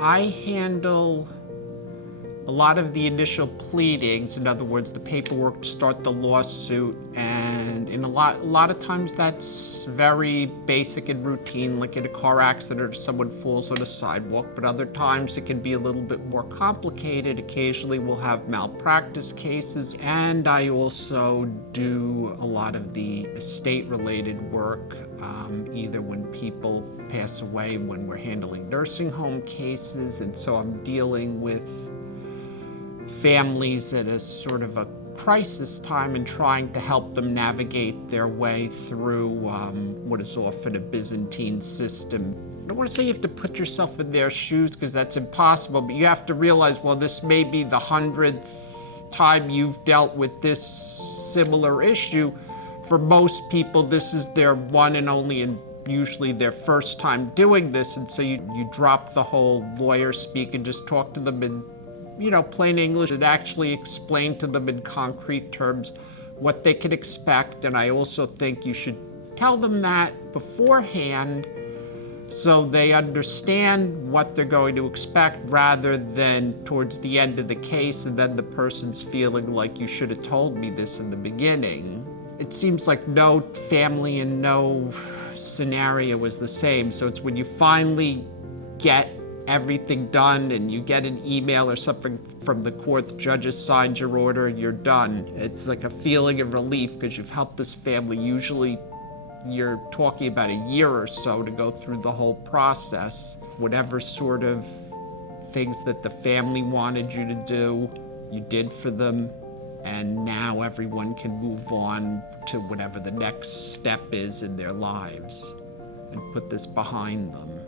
I handle a lot of the initial pleadings, in other words, the paperwork to start the lawsuit, and in a lot of times that's very basic and routine, like in a car accident or someone falls on a sidewalk, but other times it can be a little bit more complicated. Occasionally we'll have malpractice cases, and I also do a lot of the estate-related work, either when people pass away, when we're handling nursing home cases, and so I'm dealing with families at a sort of a crisis time and trying to help them navigate their way through what is often a Byzantine system. I don't want to say you have to put yourself in their shoes because that's impossible, but you have to realize, well, this may be the 100th time you've dealt with this similar issue. For most people, this is their one and only and usually their first time doing this, and so you drop the whole lawyer speak and just talk to them in plain English, and actually explain to them in concrete terms what they can expect. And I also think you should tell them that beforehand so they understand what they're going to expect, rather than towards the end of the case and then the person's feeling like you should have told me this in the beginning. It seems like no family and no scenario is the same. So it's when you finally get everything done and you get an email or something from the court, the judge has signed your order and you're done. It's like a feeling of relief because you've helped this family. Usually you're talking about a year or so to go through the whole process. Whatever sort of things that the family wanted you to do, you did for them, and now everyone can move on to whatever the next step is in their lives and put this behind them.